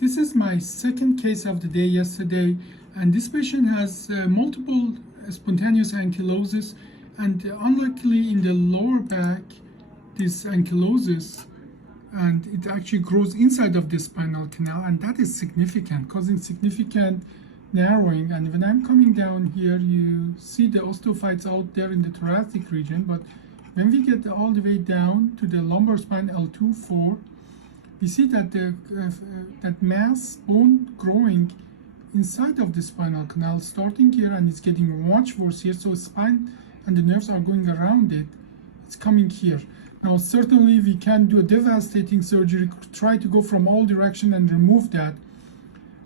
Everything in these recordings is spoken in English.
This is my second case of the day yesterday, and this patient has multiple spontaneous ankylosis, and unluckily in the lower back, this ankylosis, and it actually grows inside of the spinal canal, and that is significant, causing significant narrowing. And when I'm coming down here, you see the osteophytes out there in the thoracic region, but when we get all the way down to the lumbar spine L2, 4, we see that that mass bone growing inside of the spinal canal, starting here, and it's getting much worse here. So spine and the nerves are going around it. It's coming here. Now, certainly we can do a devastating surgery, try to go from all direction and remove that.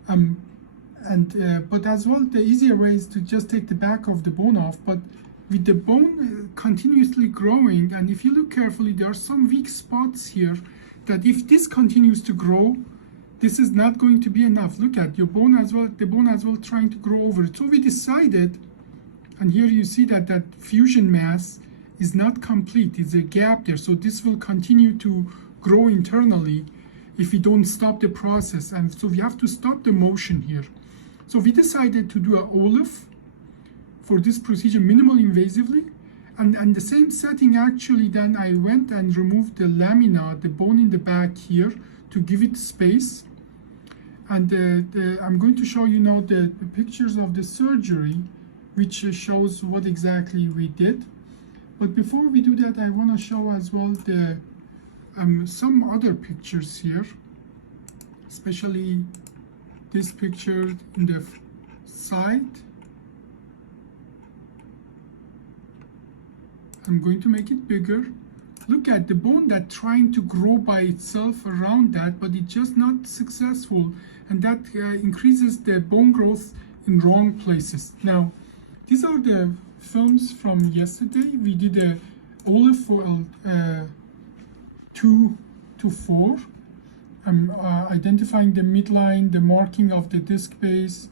But as well, the easier way is to just take the back of the bone off. But with the bone continuously growing, and if you look carefully, there are some weak spots here that if this continues to grow, this is not going to be enough. Look at your bone as well, the bone as well trying to grow over it. So we decided, and here you see that that fusion mass is not complete. It's a gap there. So this will continue to grow internally if we don't stop the process. And so we have to stop the motion here. So we decided to do an Ollif for this procedure minimally invasively. And the same setting, actually, then I went and removed the lamina, the bone in the back here, to give it space. And I'm going to show you now the pictures of the surgery, which shows what exactly we did. But before we do that, I want to show as well the some other pictures here, especially this picture in the side. I'm going to make it bigger. Look at the bone that's trying to grow by itself around that, but it's just not successful, and that increases the bone growth in wrong places. Now, these are the films from yesterday. We did a Ollif for 2 to 4. I'm identifying the midline, the marking of the disc base,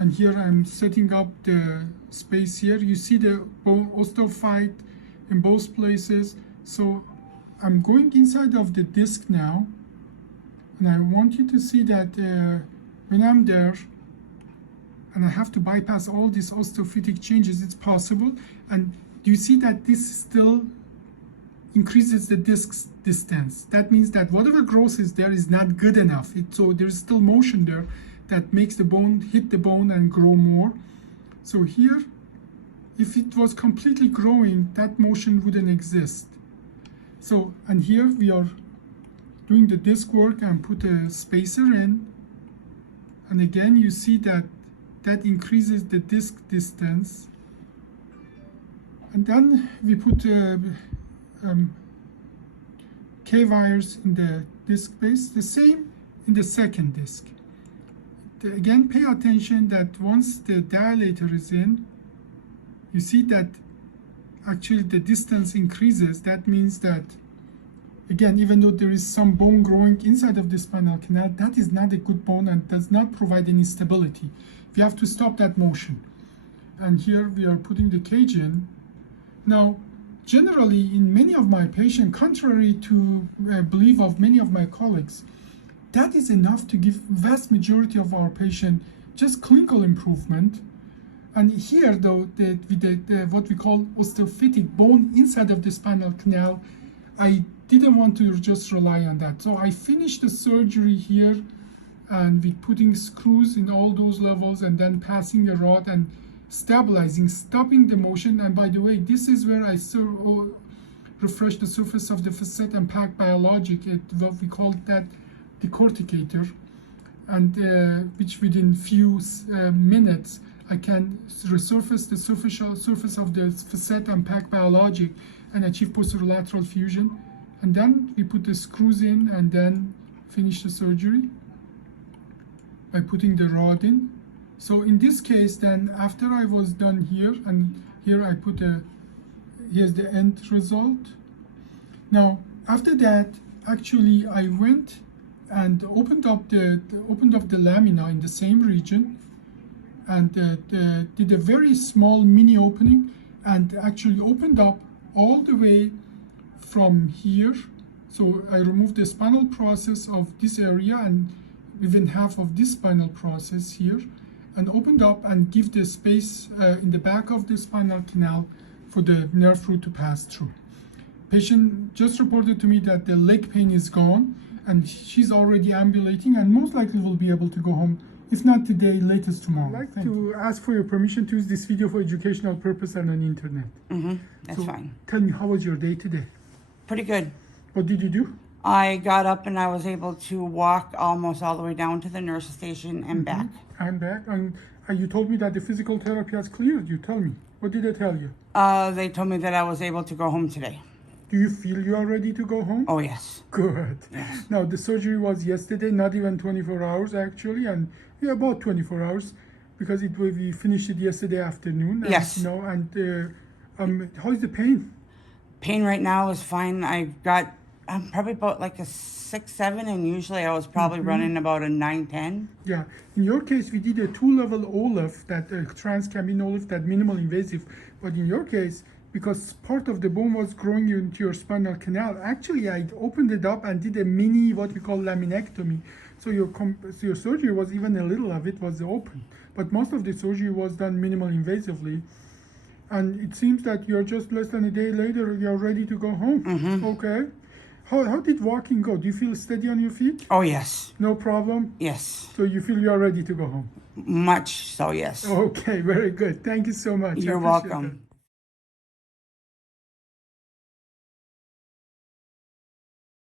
and here I'm setting up the space here. You see the bone osteophyte in both places. So I'm going inside of the disc now, and I want you to see that when I'm there and I have to bypass all these osteophytic changes, it's possible. And do you see that this still increases the disc distance? That means that whatever growth is there is not good enough. So there's still motion there that makes the bone hit the bone and grow more. So here, if it was completely growing, that motion wouldn't exist. So, and here we are doing the disc work and put a spacer in. And again, you see that that increases the disc distance. And then we put K-wires in the disc base, the same in the second disc. Again, pay attention that once the dilator is in, you see that actually the distance increases. That means that, again, even though there is some bone growing inside of the spinal canal, that is not a good bone and does not provide any stability. We have to stop that motion. And here we are putting the cage in. Now, generally, in many of my patients, contrary to belief of many of my colleagues, that is enough to give vast majority of our patients just clinical improvement. And here, though, with what we call osteophytic bone inside of the spinal canal, I didn't want to just rely on that. So I finished the surgery here, and with putting screws in all those levels, and then passing a rod and stabilizing, stopping the motion. And by the way, this is where I refresh the surface of the facet and pack biologic, what we call that decorticator, and which within few minutes, I can resurface the surface of the facet and pack biologic and achieve posterolateral fusion. And then we put the screws in and then finish the surgery by putting the rod in. So in this case, then after I was done here, and here I put here's the end result. Now, after that, actually I went and opened up the lamina in the same region, and did a very small mini opening, and actually opened up all the way from here. So I removed the spinal process of this area and within half of this spinal process here, and opened up and give the space in the back of the spinal canal for the nerve root to pass through. Patient just reported to me that the leg pain is gone and she's already ambulating and most likely will be able to go home, if not today, latest tomorrow. I'd like to ask for your permission to use this video for educational purpose and on the internet. That's fine. Tell me, how was your day today? Pretty good. What did you do? I got up and I was able to walk almost all the way down to the nurse station and back. And back. And you told me that the physical therapy has cleared you. Tell me, what did they tell you? They told me that I was able to go home today. Do you feel you are ready to go home? Oh, yes. Good. Yes. Now, the surgery was yesterday, not even 24 hours actually, and about 24 hours because we finished it yesterday afternoon. And, Yes. You know, and how's the pain? Pain right now is fine. I'm probably about like a 6-7, and usually I was probably running about a 9-10. Yeah. In your case, we did a 2-level Ollif, that transcabin Ollif, that minimal invasive. But in your case, because part of the bone was growing into your spinal canal, actually I opened it up and did a mini, what we call laminectomy. So your surgery was even a little of it was open. But most of the surgery was done minimal invasively. And it seems that you're just less than a day later, you're ready to go home. Okay. How did walking go? Do you feel steady on your feet? Oh, yes. No problem? Yes. So you feel you're ready to go home? Much so, yes. Okay, very good. Thank you so much. You're I appreciate welcome. that.